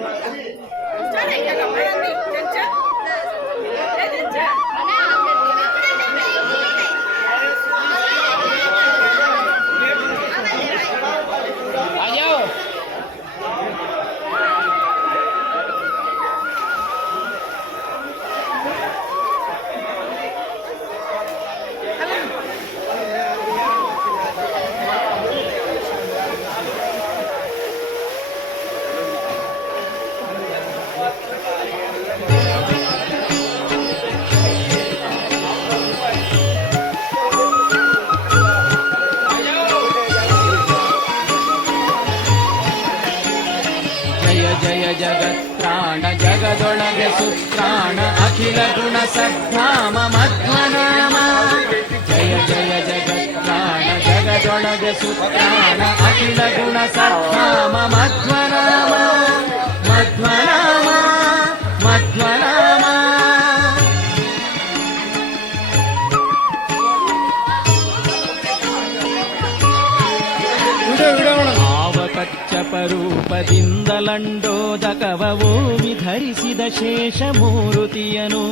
Chale, que lo जय जगत्राण जगदोणगे सुत्राण अखिल गुण सद्धाम मध्वनाम जय जय जगत्राण जगदोणगे सुत्राण अखिल गुण सद्धाम मध्वनाम मध्वनाम ರೂಪದಿಂದಲಂಡೋದಕವೋ ವಿಧರಿಸಿದ ಶೇಷ ಮೂರುತಿಯನು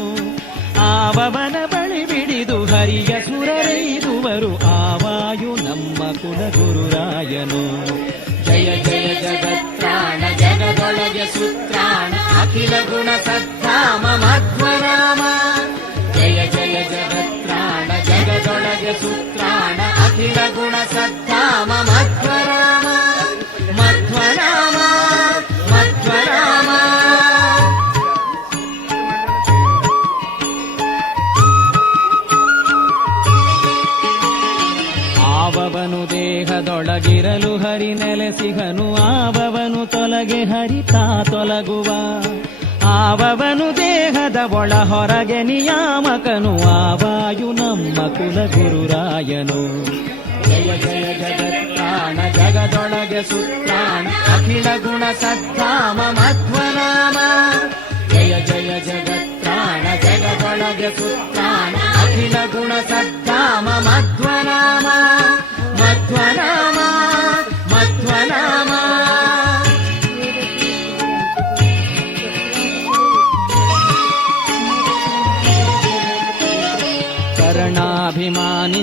ಆವವನ ಬಳಿ ಬಿಡಿದು ಹರಿಯ ಸುರರೈದುವರು ಆವಾಯು ನಮ್ಮ ಕುಲಗುರುರಾಯನು ಜಯ ಜಯ ಜಗತ್ರಾಣ ಜಗದೊಳಗೆ ಸುತ್ರಾಣ ಅಖಿಲ ಗುಣ ಸದ್ಧಾಮ ನೆಲೆಸಿಗನು ಆವವನು ತೊಲಗೆ ಹರಿತಾ ತೊಲಗುವ. ಆವವನು ದೇಹದ ಒಳ ಹೊರಗೆ ನಿಯಾಮಕನು ಆವಾಯು ನಮ್ಮ ಕುಲ ಗುರುರಾಯನು ಜಯ ಜಯ ಜಗತ್ರಾಣ ಜಗದೊಳಗೆ ಸುತ್ರಾಣ ಅಖಿಲ ಗುಣ ಸತ್ತಾಮ ಮಧ್ವನಾಮ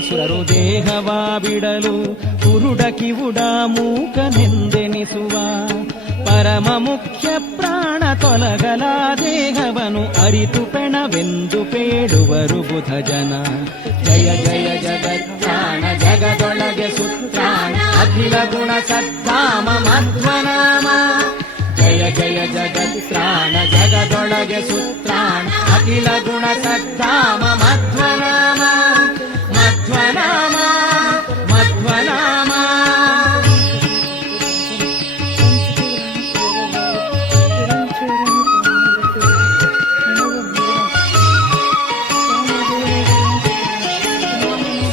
ಸುರರು ದೇಹವಾ ಬಿಡಲು ಕುರುಡ ಕಿವುಡ ಮೂಕನೆಂದೆನಿಸುವ. ಪರಮ ಮುಖ್ಯ ಪ್ರಾಣ ತೊಲಗಲ ದೇಹವನು ಅರಿತು ಪೆಣವೆಂದು ಪೇಡುವರು ಬುಧ ಜನ ಜಯ ಜಯ ಜಗತ್ರಾಣ ಜಗದೊಳಗೆ ಸುತ್ರಾಣ ಅಖಿಲ ಗುಣ ಸದ್ಧಾಮ, ಮಧ್ವನಾಮ. ಜಯ ಜಯ ಜಗತ್ರಾಣ ಜಗದೊಳಗೆ ಸುತ್ತಾಣ, ಅಖಿಲ ಗುಣ ಸದ್ಧಾಮ, ಮಧ್ವನಾಮ. ಮಧ್ವನಾಮ ಮಧ್ವನಾಮ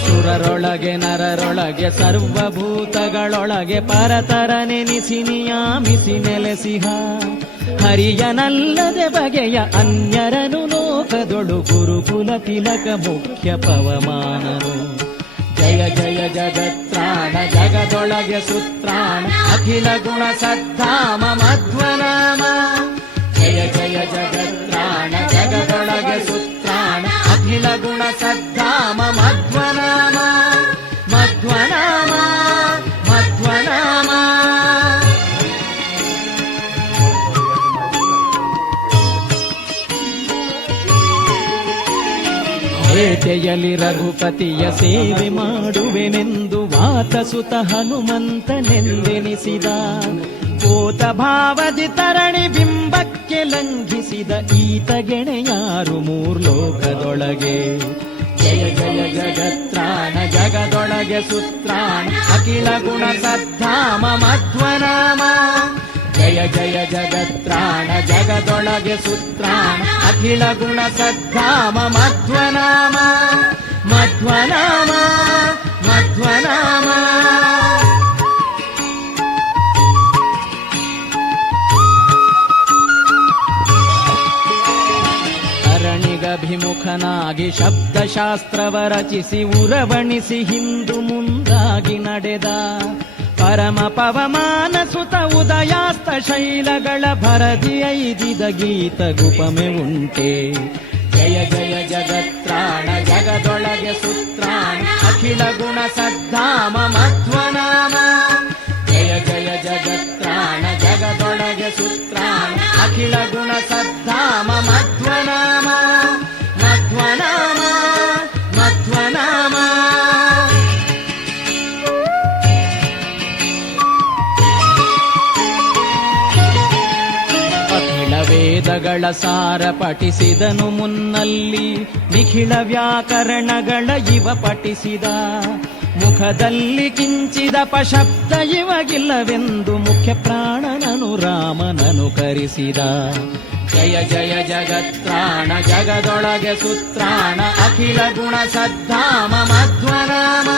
ಸುರರೊಳಗೆ ನರರೊಳಗೆ ಸರ್ವಭೂತಗಳೊಳಗೆ ಪರತರ ನೆನೆಸಿ ನಿಯಾಮಿಸಿ ನೆಲೆಸಿಹ ಹರಿಯನಲ್ಲದೆ ಬಗೆಯ ಅನ್ಯರನು ಲೋಕದೊಳು ಗುರುಕುಲ ತಿಲಕ ಮುಖ್ಯ ಪವಮಾನನು. ಜಯ ಜಯ ಜಗತ್ರಾಣ ಜಗದೊಳಗೆ ಸುತ್ರಾಣ, ಅಖಿಲ ಗುಣ ಸದ್ಧಾಮ ಮಧ್ವನಾಮ. ಬೇಟೆಯಲ್ಲಿ ರಘುಪತಿಯ ಸೇವೆ ಮಾಡುವೆನೆಂದು ವಾತಸುತ ಹನುಮಂತನೆಂದೆನಿಸಿದ. ಕೋತ ಭಾವದಿ ತರಣಿ ಬಿಂಬಕ್ಕೆ ಲಂಘಿಸಿದ ಈತ ಗೆಣೆಯಾರು ಮೂರ್ಲೋಕದೊಳಗೆ. ಜಯ ಜಯ, ಜಗತ್ರಾಣ, ಜಗದೊಳಗೆ ಸುತ್ರಾಣ, ಅಖಿಲ ಗುಣ ಸದ್ಧಾಮ, ಮಧ್ವನಾಮ. ಜಯ ಜಯ ಜಗತ್ರಾಣ ಜಗದೊಳಗೆ ಸುತ್ರಾಣ ಅಖಿಲ ಗುಣ ಸದ್ಧಾಮ ಮಧ್ವನಾಮ ಮಧ್ವನಾಮ ಮಧ್ವನಾಮ ಅರಣಿಗಭಿಮುಖನಾಗಿ ಶಬ್ದಶಾಸ್ತ್ರವ ರಚಿಸಿ ಉರವಣಿಸಿ ಹಿಂದು ಮುಂದಾಗಿ ನಡೆದ ಪರಮ ಪವಮಾನ ಸುತ ಉದಯಾಸ್ತ ಶೈಲಗಳ ಭರದಿ ಐದಿದ ಗೀತ ಗುಪಮೆ ಉಂಟೆ ಜಯ ಜಯ ಜಗತ್ರಾಣ ಜಗದೊಳಗೆ ಸುತ್ರಾಣ ಅಖಿಲ ಗುಣ ಸದ್ಧಾಮ ಮಧ್ವನಾಮ ಜಯ ಜಯ ಜಗತ್ರಾಣ ಜಗದೊಳಗೆ ಸುತ್ರಾಣ ಅಖಿಲ ಗುಣ ಸದ್ಧಾಮ ವೇದಗಳ ಸಾರ ಪಠಿಸಿದನು ಮುನ್ನಲ್ಲಿ ನಿಖಿಳ ವ್ಯಾಕರಣಗಳ ಇವ ಪಠಿಸಿದ. ಮುಖದಲ್ಲಿ ಕಿಂಚಿದ ಪಶಬ್ದ ಇವಗಿಲ್ಲವೆಂದು ಮುಖ್ಯ ಪ್ರಾಣನನು ರಾಮನನು ಕರಿಸಿದ. ಜಯ ಜಯ ಜಗತ್ರಾಣ ಜಗದೊಳಗೆ ಸುತ್ರಾಣ, ಅಖಿಲ ಗುಣ ಸದ್ಧಾಮ, ಮಧ್ವರಾಮ.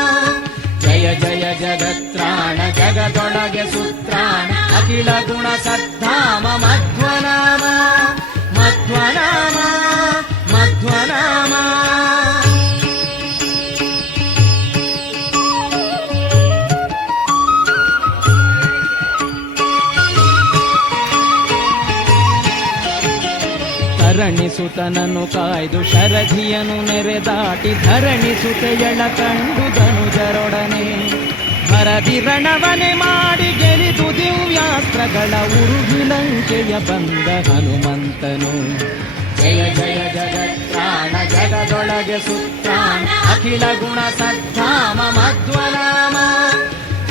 ಜಯ ಜಯ ಜಗತ್ರಾಣ ಜಗದೊಳಗೆ ಸುತ್ರಾಣ, ಅಖಿಲ ಗುಣ ಸದ್ಧಾಮ ಮಧ್ವನಾಮ ಮಧ್ವನಾಮ ಮಧ್ವನಾಮ ತರಣಿಸುತನನು ಕಾಯ್ದು ಶರಧಿಯನು ನೆರೆದಾಟಿ ಧರಣಿಸುತೆಯಳ ಕಂಡು ಧನುಜರೊಡನೆ ಭರದಿ ರಣವನೆ ಮಾಡಿ ಗೆಲಿದು ದಿವ್ಯಾಸ್ತ್ರಗಳ ಉರುಗಿಲಂಕೆಯ ಬಂದ ಹನುಮಂತನು ಜಯ ಜಯ ಜಗತ್ರಾಣ ಜಗದೊಳಗೆ ಸುತ್ರಾಣ ಅಖಿಲ ಗುಣ ಸದ್ಧಾಮ ಮಧ್ವನಾಮ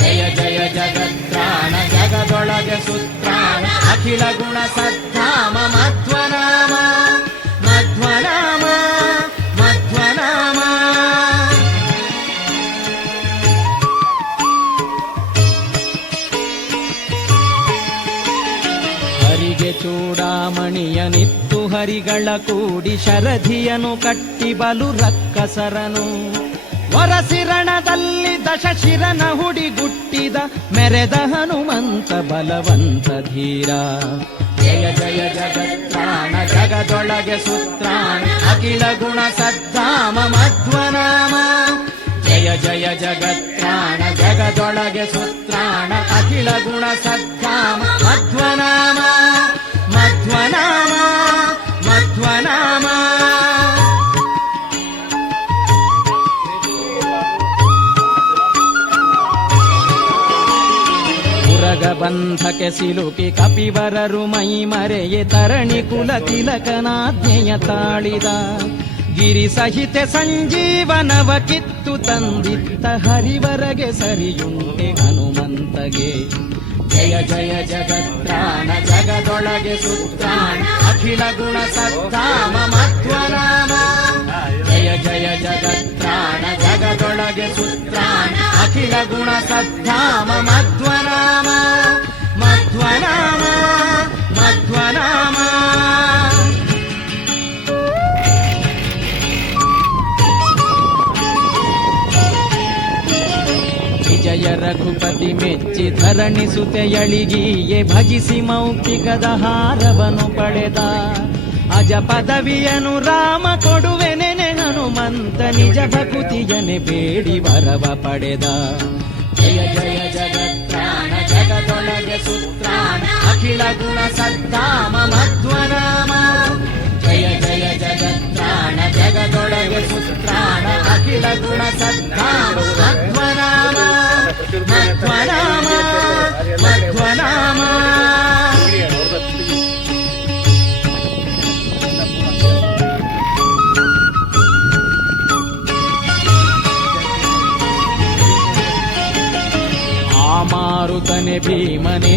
ಜಯ ಜಯ ಜಗತ್ರಾಣ ಜಗದೊಳಗೆ ಸುತ್ರಾಣ ಅಖಿಲ ಗುಣ ಸದ್ಧಾಮ ಮಧ್ವನಾಮ ಮಧ್ವನಾಮ ಹರಿಗಳ ಕೂಡಿ ಶರಧಿಯನು ಕಟ್ಟಿ ಬಲು ರಕ್ಕಸರನು. ವರಸಿರಣದಲ್ಲಿ ದಶಶಿರನ ಹುಡಿಗುಟ್ಟಿದ ಮೆರೆದ ಹನುಮಂತ ಬಲವಂತ ಧೀರ. ಜಯ ಜಯ ಜಗತ್ರಾಣ ಜಗದೊಳಗೆ ಸುತ್ರಾಣ, ಅಖಿಲ ಗುಣ ಸದ್ದಾಮ ಮಧ್ವನಾಮ. ಜಯ ಜಯ ಜಗತ್ರಾಣ ಜಗದೊಳಗೆ ಸುತ್ರಾಣ, ಅಖಿಲ ಗುಣ ಸದ್ದಾಮ ಮಧ್ವನಾಮ. ಬಂಧಕ್ಕೆ ಸಿಲುಕಿ ಕಪಿವರರು ಮೈ ಮರೆಯೆ ತರಣಿ ಕುಲ ತಿಲಕನಾಜ್ಞೆಯ ತಾಳಿದ. ಗಿರಿ ಸಹಿತ ಸಂಜೀವನವ ಕಿತ್ತು ತಂದಿತ್ತ ಹರಿವರಗೆ ಸರಿಯುಂಟೆ ಹನುಮಂತಗೆ. ಜಯ ಜಯ ಜಗತ್ರಾಣ ಜಗದೊಳಗೆ ಸುತ್ರಾಣ ಅಖಿಲ ಗುಣ ಸತ್ತಾಮ ಮಧ್ವನಾಮ ಜಯ ಜಯ ಜಗತ್ರಾಣ ಜಗದೊಳಗೆ ಸುತ್ರಾಣ ಅಖಿಲ ಗುಣ ಸದ್ಧಾಮ ಮಧ್ವನಾಮ ಮಧ್ವನಾಮ ಮಧ್ವನಾಮ ವಿಜಯ ರಘುಪತಿ ಮೆಚ್ಚಿ ಧರಣಿಸುತೆಯಳಿಗೀಯೆ ಭಜಿಸಿ ಮೌಕ್ತಿಕದ ಹಾರವನು ಪಡೆದ ಅಜ ಪದವಿಯನು ರಾಮ ಕೊಡುವೆ ನೆನೆ ಹನುಮಂತ ನಿಜ ಭಕುತಿಯನೆ ಬೇಡಿ ವರವ ಪಡೆದ ಜಯ ಜಯ ಜಗತ್ರಾಣ ಜಗದೊಳಗೆ ಸುತ್ರಾಣ ಅಖಿಲ ಗುಣ ಸದ್ಧಾಮ ಮಧ್ವನಾಮ ಜಯ ಜಯ ಜಗತ್ರಾಣ ಜಗದೊಳಗೆ ಸುತ್ರಾಣ ಅಖಿಲ ಗುಣ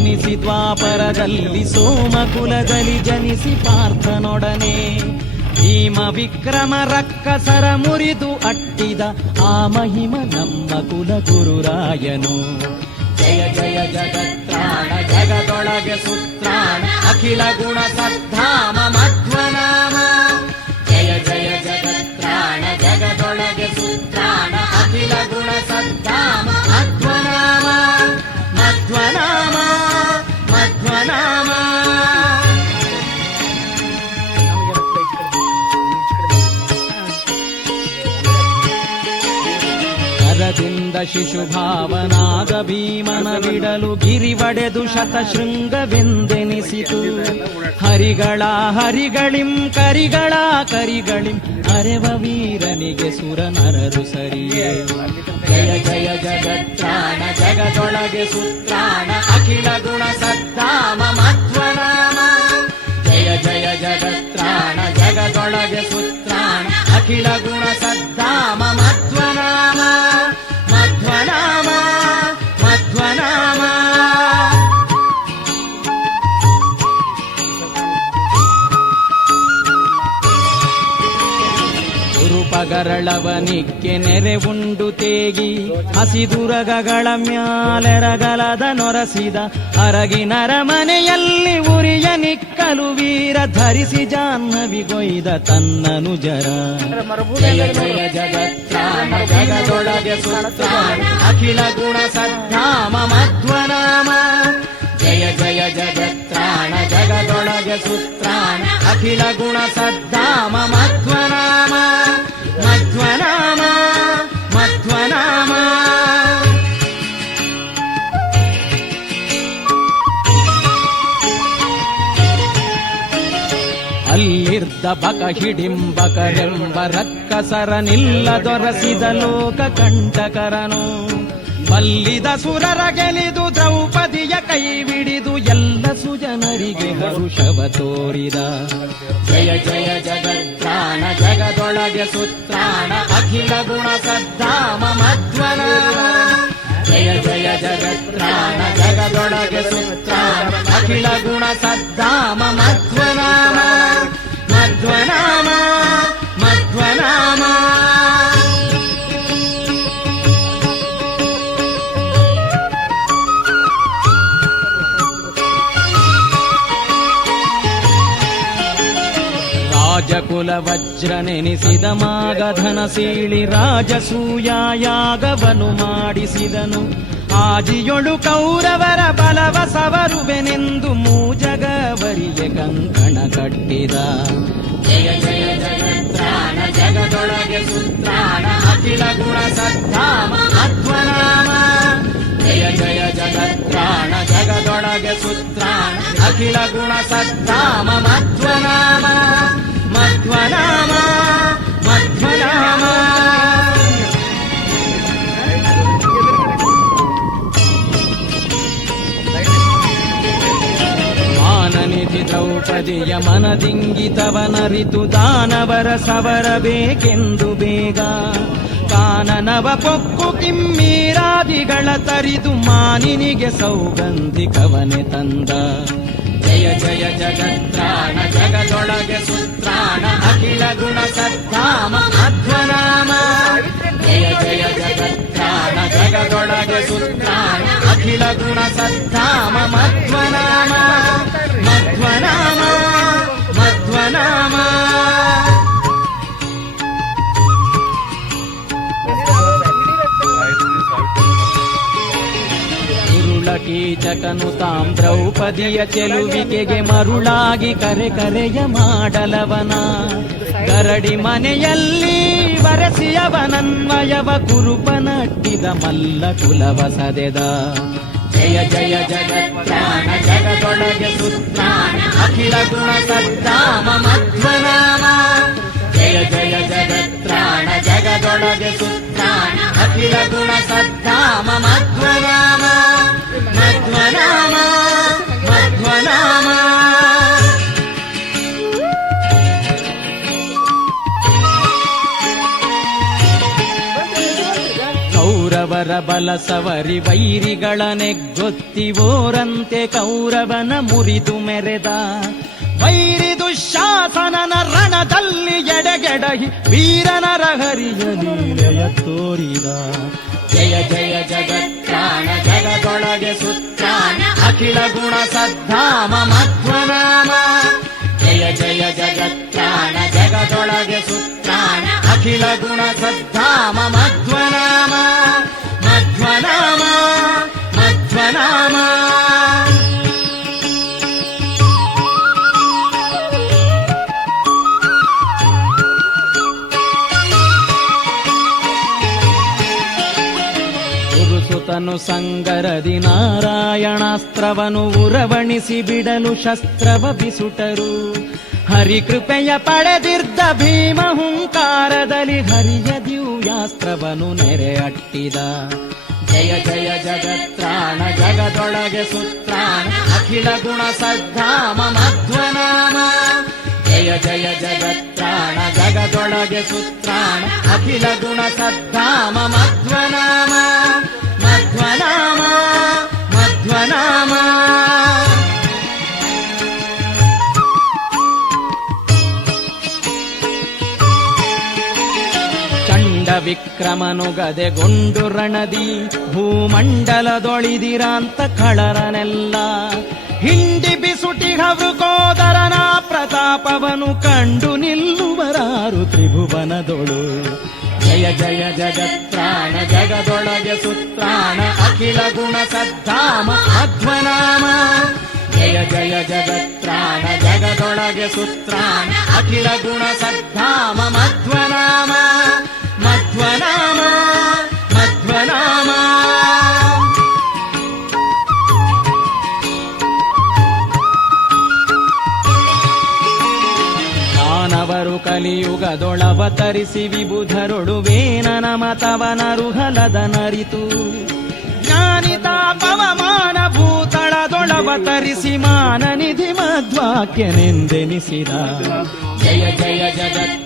ಭೀಮನೆನಿಸಿ ದ್ವಾಪರದಲ್ಲಿ ಸೋಮಕುಲದಲ್ಲಿ ಜನಿಸಿ ಪಾರ್ಥನೊಡನೆ. ಭೀಮ ವಿಕ್ರಮ ರಕ್ಕಸರ ಮುರಿದು ಅಟ್ಟಿದ ಆ ಮಹಿಮ ನಮ್ಮ ಕುಲ ಗುರುರಾಯನು. ಜಯ ಜಯ ಜಗತ್ರಾಣ, ಜಗದೊಳಗೆ ಸುತ್ರಾಣ, ಅಖಿಲ ಗುಣ ಸದ್ಧಾಮ ಕರದಿಂದ ಶಿಶುಭಾವನಾಗ ಭೀಮನ ಬಿಡಲು ಗಿರಿ ಒಡೆದು ಶತಶೃಂಗವೆಂದೆ ಕುರಿತು ಹರಿಗಳ ಹರಿಗಳಿಂ ಕರಿಗಳ ಕರಿಗಳಿಂ ಅರೆವ ವೀರನಿಗೆ ಸುರ ನರರು ಸರಿಯೇ ಜಯ ಜಯ ಜಗತ್ರಾಣ ಜಗದೊಳಗೆ ಸುತ್ರಾಣ ಅಖಿಲ ಗುಣ ಸದ್ದಾಮ ಮಧ್ವನಾಮ ಜಯ ಜಯ ಜಗತ್ರಾಣ ಜಗದೊಳಗೆ ಸುತ್ರಾಣ ಅಖಿಲ ಗುಣ ಸದ್ದಾಮ ಉರುಪಗರಳವನಿಕ್ಕೆ ನೆರೆ ಉಂಡು ತೇಗಿ, ಹಸಿದುರಗಗಳ ಮ್ಯಾಲೆರಗಲದ ನೊರಸಿದ ಅರಗಿನರ ಮನೆಯಲ್ಲಿ ಉರಿಯ ನಿಕ್ಕಲು ವೀರ ಧರಿಸಿ ಜಾಹ್ನವಿಗೊಯ್ದ ತನ್ನನುಜರ ಜಯ ಜಯ ಜಗದೊಳಗೆ ಅಖಿಲ ಗುಣ ಸದ್ಧಾಮ, ಮಧ್ವನಾಮ. ಜಯ ಜಯ ಜಗತ್ರಾಣ ಜಗದೊಳಗೆ ಸುತ್ರಾಣ ಅಖಿಲ ಗುಣ ಸದ್ದಾಮ ಬಕ ಹಿಡಿಂಬಕರೆಂಬ ರಕ್ಕಸರನಿಲ್ಲ ದೊರಸಿದ ಲೋಕ ಕಂಟಕರನು. ಮಲ್ಲಿದ ಸುರರ ಗೆಲಿದು ದ್ರೌಪದಿಯ ಕೈ ಬಿಡಿದು ಎಲ್ಲ ಸುಜನರಿಗೆ ಹರುಷವ ತೋರಿದ. ಜಯ ಜಯ ಜಗತ್ರಾಣ ಜಗದೊಳಗೆ ಸುತ್ರಾಣ, ಅಖಿಲ ಗುಣ ಸದ್ದಾಮ ಮಧ್ವನ. ಜಯ ಜಯ ಜಗತ್ರಾಣ ಜಗದೊಳಗೆ ಸುತ್ರಾಣ, ಅಖಿಲ ಗುಣ ಸದ್ದಾಮ ಮಧ್ವನಾಮ ಮಧ್ವನಾಮ ಮಧ್ವನಾಮ. ರಾಜಕುಲ ವಜ್ರ ನೆನೆಸಿದ ಮಾಗಧನ ಸೀಳಿ ರಾಜಸೂಯಾಯಾಗವನು ಮಾಡಿಸಿದನು. ಆಜಿಯೊಳು ಕೌರವರ ಬಲವ ಸವರುವೆನೆಂದು ಮೂಜಗವರಿಗೆ ಕಂಕಣ ಕಟ್ಟಿದ. జయ జయ జగత్రాణ జగదొడగె సుత్రాణ అఖిల గుణ సద్ధామ అధ్వనామ జయ జయ జగత్రాణ జగదొడగె సుత్రాణ అఖిల గుణ సద్ధామ మధ్వనామ ದ್ರೌಪದಿಯ ಮನದಿಂಗಿತವನರಿತು ದಾನವರ ಸವರಬೇಕೆಂದು ಬೇಗ. ಕಾನನವ ಪೊಕ್ಕು ಕಿಮ್ಮೀರಾದಿಗಳ ತರಿದು ಮಾನಿನಿಗೆ ಸೌಗಂಧಿಕವನೆ ತಂದ. ಜಯ ಜಯ ಜಗತ್ರಾಣ, ಜಗದೊಳಗೆ ಸುತ್ರಾಣ, ಅಖಿಲ ಗುಣ ಸದ್ಧಾಮ ಮಧ್ವನಾಮ ಜಯ ಜಯ ಜಗತ್ರಾಣ, ಜಗದೊಳಗೆ ಸುತ್ರಾಣ, ಅಖಿಲ ಗುಣ ಸದ್ಧಾಮ ಮಧ್ವನಾಮ ಮಧ್ವನಾಮ ಮಧ್ವನಾಮ. ಕೀಚಕನು ತಾಂ ದ್ರೌಪದಿಯ ಚೆಲುವಿಕೆಗೆ ಮರುಳಾಗಿ ಕರೆ ಕರೆಯ ಮಾಡಲವನ. ಕರಡಿ ಮನೆಯಲ್ಲಿ ವರಸಿಯವನನ್ವಯವ ಕುರುಪನಟ್ಟಿದ ಮಲ್ಲ ಕುಲವ ಸದೆದ జయ జయ జగజ్ఞాన జగదొడగ సుజ్ఞాన అఖిల గుణ సద్ధామ మధ్వనామ. జయ జయ జగత్రాణ జగదొడగ సుజ్ఞాన అఖిల గుణ సద్ధామ మధ్వనామ. మధ్వనామ మధ్వనామ. ಬಲ ಸವರಿ ವೈರಿಗಳ ನೆಗ್ಗೊತ್ತಿವೋರಂತೆ ಕೌರವನ ಮುರಿದು ಮೆರೆದ. ವೈರಿ ದುಶಾಸನನ ರಣದಲ್ಲಿ ಎಡೆಗೆಡಹಿ ವೀರನರ ಹರಿಯ ನೀರಯ ತೋರಿದ. ಜಯ ಜಯ, ಜಗತ್ರಾಣ, ಜಗದೊಳಗೆ ಸುತ್ತಾನ ಅಖಿಲ ಗುಣ ಸದ್ಧಾಮ, ಮಧ್ವನಾಮ. ಜಯ ಜಯ, ಜಗತ್ರಾಣ, ಜಗದೊಳಗೆ ಸುತ್ತಾನ ಅಖಿಲ ಗುಣ ಸದ್ಧಾಮ, ಮಧ್ವನಾಮ. ಮಧ್ವನಾಮ ಮಧ್ವನಾಮ. ಸಂಗರದಿ ನಾರಾಯಣಾಸ್ತ್ರವನು ಉರವಣಿಸಿ ಬಿಡಲು ಶಸ್ತ್ರವ ಬಿಸುಟರು ಹರಿಕೃಪೆಯ ಪಡೆದಿದ್ದ ಭೀಮ ಹುಂಕಾರದಲ್ಲಿ ಹರಿಯ ದಿವ್ಯಾಸ್ತ್ರವನು ನೆರೆ ಅಟ್ಟಿದ. ಜಯ ಜಯ ಜಗತ್ರಾಣ ಜಗದೊಳಗೆ ಸುತ್ರಾಣ ಅಖಿಲ ಗುಣ ಸದ್ಧಾಮ ಮಧ್ವನಾಮ ಜಯ ಜಯ ಜಗತ್ರಾಣ ಜಗದೊಳಗೆ ಸುತ್ರಾಣ ಅಖಿಲ ಗುಣ ಸದ್ಧಾಮ ಮಧ್ವನಾಮ ಮಧ್ವನಾಮ ಮಧ್ವನಾಮ ಚಂಡ ವಿಕ್ರಮನು ಗದೆಗೊಂಡು ರಣದಿ ಭೂಮಂಡಲದೊಳಿದಿರಾಂತ ಕಳರನೆಲ್ಲ. ಹಿಂಡಿ ಬಿಸುಟಿ ಹವೃಕೋದರನ ಪ್ರತಾಪವನು ಕಂಡು ನಿಲ್ಲುವರಾರು ತ್ರಿಭುವನದೊಳು. ಜಯ ಜಯ ಜಗತ್ರಾಣ ಜಗದೊಳಗೆ ಸುತ್ರಾಣ, ಅಖಿಲ ಗುಣ ಸದ್ಧಾಮ, ಅಧ್ವನಾಮ. ಜಯ ಜಯ ಜಗತ್ರಾಣ ಜಗದೊಳಗೆ ಸುತ್ರಾಣ, ಅಖಿಲ ಗುಣ ಸದ್ಧಾಮ, ಮಧ್ವನಾಮ. ಮಧ್ವನಾಮ ಮಧ್ವನಾಮ ಮಾನವರು ಕಲಿಯುಗದೊಳವತರಿಸಿ ವಿಬುಧರೊಳು ವೇನನ ಮತವನರುಹಲದ ನರಿತು ಜ್ಞಾನಿತ ಪವಮಾನ ಭೂತಳದೊಳವತರಿಸಿ ಮಾನನಿಧಿ ಮಧ್ವಾಕ್ಯನೆಂದೆನಿಸಿದ ಜಯ ಜಯ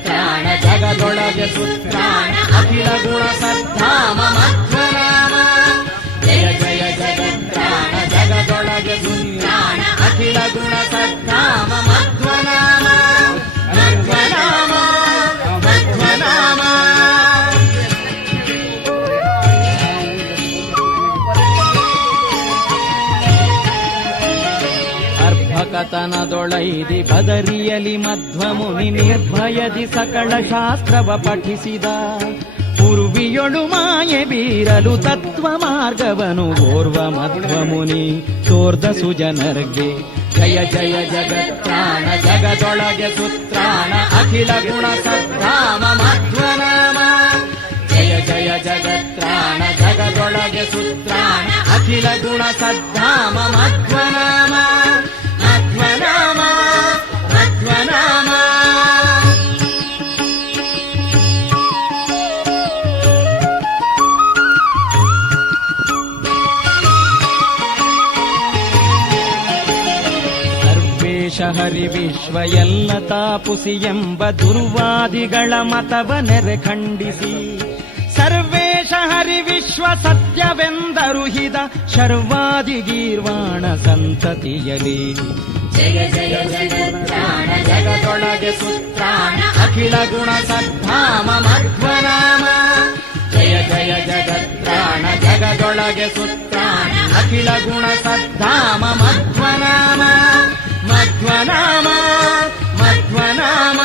ಜಗತ್ರಾಣ ಜಗದೊಳಗೆ ಸುತ್ರಾಣ ಅಖಿಲ ಗುಣ ಸದ್ಧಾಮ ಮಧ್ವನಾಮ ಜಯ ಜಯ ಜಗತ್ರಾಣ ಜಗದೊಳಗೆ ಸುತ್ರಾಣ ಅಖಿಲ ಗುಣ ಸದ್ಧಾಮ ಮಧ್ವನಾಮ ಅರ್ಭಕತನದೊಳೈದಿ ಬದರಿಯಲಿ ಮಧ್ವಮುನಿ ನಿರ್ಭಯದಿ ಸಕಲ ಶಾಸ್ತ್ರವ ಪಠಿಸಿದ. ಪೂರ್ವಿಯೊಳು ಮಾಯೆ ಬೀರಲು ತತ್ವ ಮಾರ್ಗವನು ಓರ್ವ ಮಧ್ವಮುನಿ ತೋರ್ದ ಸುಜನರ್ಗೆ. ಜಯ ಜಯ ಜಗತ್ರಾಣ ಜಗದೊಳಗೆ ಸುತ್ರಾಣ, ಅಖಿಲ ಗುಣ ಸದ್ಧಾಮ, ಮಧ್ವನಾಮ. ಜಯ ಜಯ ಜಗತ್ರಾಣ ಜಗದೊಳಗೆ ಸುತ್ರಾಣ, ಅಖಿಲ ಗುಣ ಸದ್ಧಾಮ, ಮಧ್ವನಾಮ. ಹರಿ ವಿಶ್ವ ಎಲ್ಲ ತಾಪುಸಿ ಎಂಬ ದುರ್ವಾದಿಗಳ ಮತವ ನೆರೆ ಖಂಡಿಸಿ. ಸರ್ವೇಶ ಹರಿ ವಿಶ್ವ ಸತ್ಯವೆಂದರು ಹಿದ ಶರ್ವಾದಿ ಗೀರ್ವಾಣ ಸಂತತಿಯಲಿ. ಜಯ ಜಯ ಜಗದೊಳಗೆ ಸುತ್ರಾಣ, ಅಖಿಲ ಗುಣ ಸದ್ಧಾಮ ಮಧ್ವನಾಮ ಜಯ ಜಯ ಜಗತ್ರಾಣ ಜಗದೊಳಗೆ ಸುತ್ರಾಣ, ಅಖಿಲ ಗುಣ ಸದ್ಧಾಮ ಮಧ್ವನಾಮ ಮಧ್ವನಾಮ ಮಧ್ವನಾಮ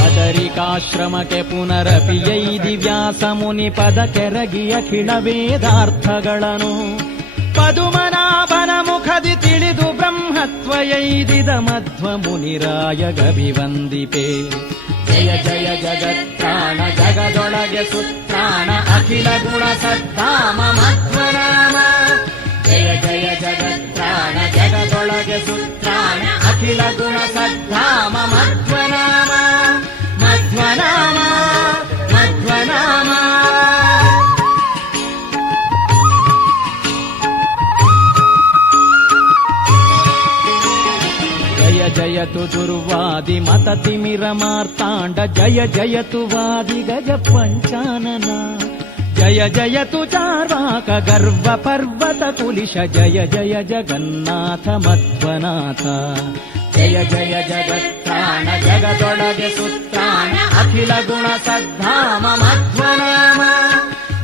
ಅದರಿಕಾಶ್ರಮಕ್ಕೆ ಪುನರಪಿಯೈದಿ ವ್ಯಾಸ ಮುನಿ ಪದ ಕೆರಗಿ ಅಖಿಳ ವೇದಾರ್ಥಗಳನ್ನು ಪದುಮನಾಭನ ಮುಖದಿ ತಿಳಿದು ಬ್ರಹ್ಮತ್ವಯೈದಿದ ಮಧ್ವ ಮುನಿರಾಯ ಗವಿವಂದಿಪೆ ಜಯ ಜಯ ಜಗತ್ರಾಣ ಜಗದೊಳಗೆ ಸುತ್ರಾಣ ಅಖಿಲ ಗುಣ ಸದ್ಧಾಮ ಮಧ್ವನಾಮ ಜಯ ಜಯ ಜಗತ್ರಾಣ ಜಗದೊಳಗೆ ಸುತ್ರಾಣ ಅಖಿಲ ಗುಣ ಸದ್ಧಾಮ ಮಧ್ವನಾಮ ಮಧ್ವನಾಮ ಮಧ್ವನಾಮ జయతు దుర్వాది మత తిమిర మార్తాండ. జయ జయతు వాది గజ పంచానన. జయ జయతు చార్వాక గర్వ పర్వత కులిష. జయ జయ జగన్నాథ మధ్వనాథ. జయ జయ జగత్తాన జగదొడగ సుత్తాన. అఖిల గుణ సద్ధామ మధ్వనామ.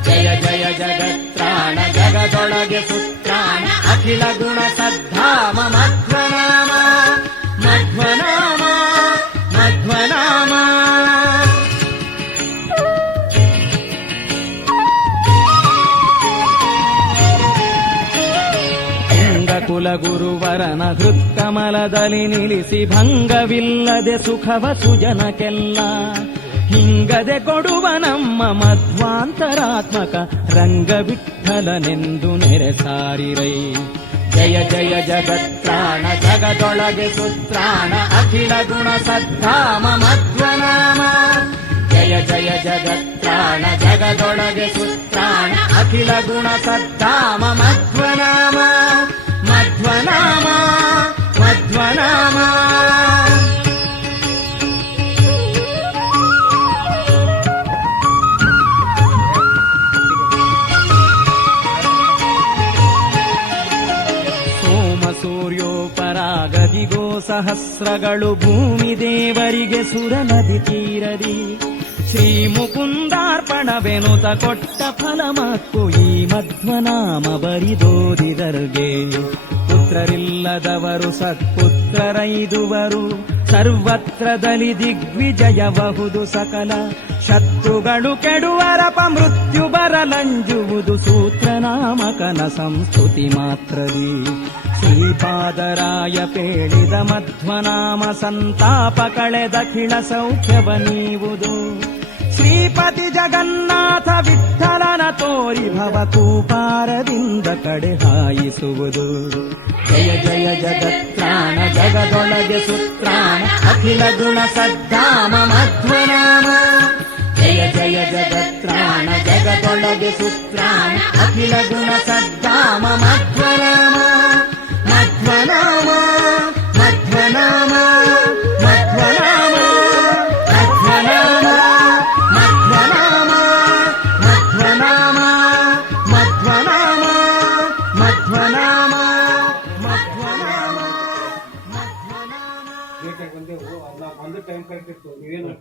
జయ జయ జగత్తాన జగదొడగ సుత్తాన. అఖిల గుణ సద్ధామ మధ్వనామ. ಕುಲಗುರುವರನ ಹೃತ್ಕಮಲದಲ್ಲಿ ನಿಲ್ಲಿಸಿ ಭಂಗವಿಲ್ಲದೆ ಸುಖವ ಸುಜನಕ್ಕೆಲ್ಲ ಹಿಂಗದೆ ಕೊಡುವ ನಮ್ಮ ಮಧ್ವಾಂತರಾತ್ಮಕ ರಂಗವಿಠಲನೆಂದು ನೆರೆಸಾರಿರೈ ಜಯ ಜಯ ಜಗತ್ರಾಣ ಜಗದೊಳಗೆ ಸುತ್ರಾಣ ಅಖಿಲ ಗುಣ ಸದ್ಧಾಮ ಮಧ್ವನಾಮ ಜಯ ಜಯ ಜಗತ್ರಾಣ ಜಗದೊಳಗೆ ಸುತ್ರಾಣ ಅಖಿಲ ಗುಣ ಸದ್ಧಾಮ ಮಧ್ವನಾಮ ಮಧ್ವನಾಮ ಮಧ್ವನಾಮ ಸಹಸ್ರಗಳು ಭೂಮಿ ದೇವರಿಗೆ ಸುರ ನದಿ ತೀರದಿ. ಶ್ರೀ ಮುಕುಂದಾರ್ಪಣವೆನುತ ಕೊಟ್ಟ ಫಲ ಮತ್ತು ಈ ಮಧ್ವನಾಮ ಬರಿದೋದಿದರ್ಗೆ. ಪುತ್ರರಿಲ್ಲದವರು ಸತ್ಪುತ್ರರೈದುವರು ಸರ್ವತ್ರದಲ್ಲಿ ದಿಗ್ವಿಜಯಬಹುದು ಸಕಲ. ಶತ್ರುಗಳು ಕೆಡುವರಪ ಮೃತ್ಯು ಬರಲಂಜುವುದು ಸೂತ್ರನಾಮಕನ ಸಂಸ್ತುತಿ ಮಾತ್ರದಿ ಶ್ರೀಪಾದರಾಯ ಪೇಳಿದ ಮಧ್ವನಾಮ ಸಂತಾಪ ಕಳೆದಖಿಳ ಸೌಖ್ಯವ ನೀವುದು ಶ್ರೀಪತಿ ಜಗನ್ನಾಥ ವಿಠಲನ ತೋರಿ ಭವ ಕೂಪಾರದಿಂದ ಕಡೆ ಹಾಯಿಸುವುದು ಜಯ ಜಯ ಜಗತ್ರಾಣ ಜಗದೊಳಗೆ ಸುತ್ರಾಣ ಅಖಿಲ ಗುಣ ಸದ್ಧಾಮ ಮಧ್ವನಾಮ ಜಯ ಜಯ ಜಗತ್ರಾಣ ಜಗದೊಳಗೆ ಸುತ್ರಾಣ ಅಖಿಲ ಗುಣ ಸದ್ಧಾಮ ಮಧ್ವನಾಮ ಮಧ್ವನಾಮ ಮಧ್ವನಾಮ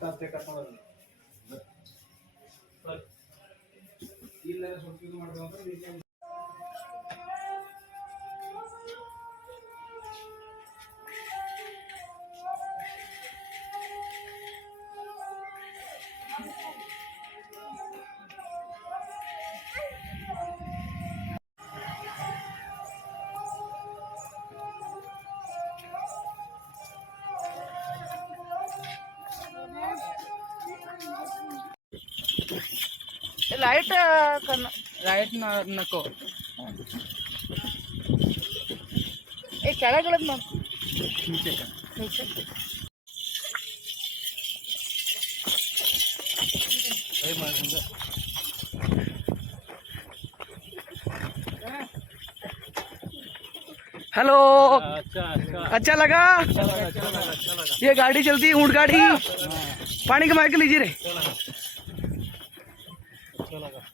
ಅಷ್ಟೇ ಕಟ್ಕೊಳ್ಳೋದು ಇಲ್ಲ ಸ್ವಲ್ಪ ಇದು ಮಾಡ್ಬೇಕು ಅಂದ್ರೆ लाईट लाईट नको ए ಕೆಳಗಡೆ ಮಾ हेलो अच्छा लगा ये गाड़ी चलती है ऊंट गाड़ी पानी कमा के लीजिए रे hacia la.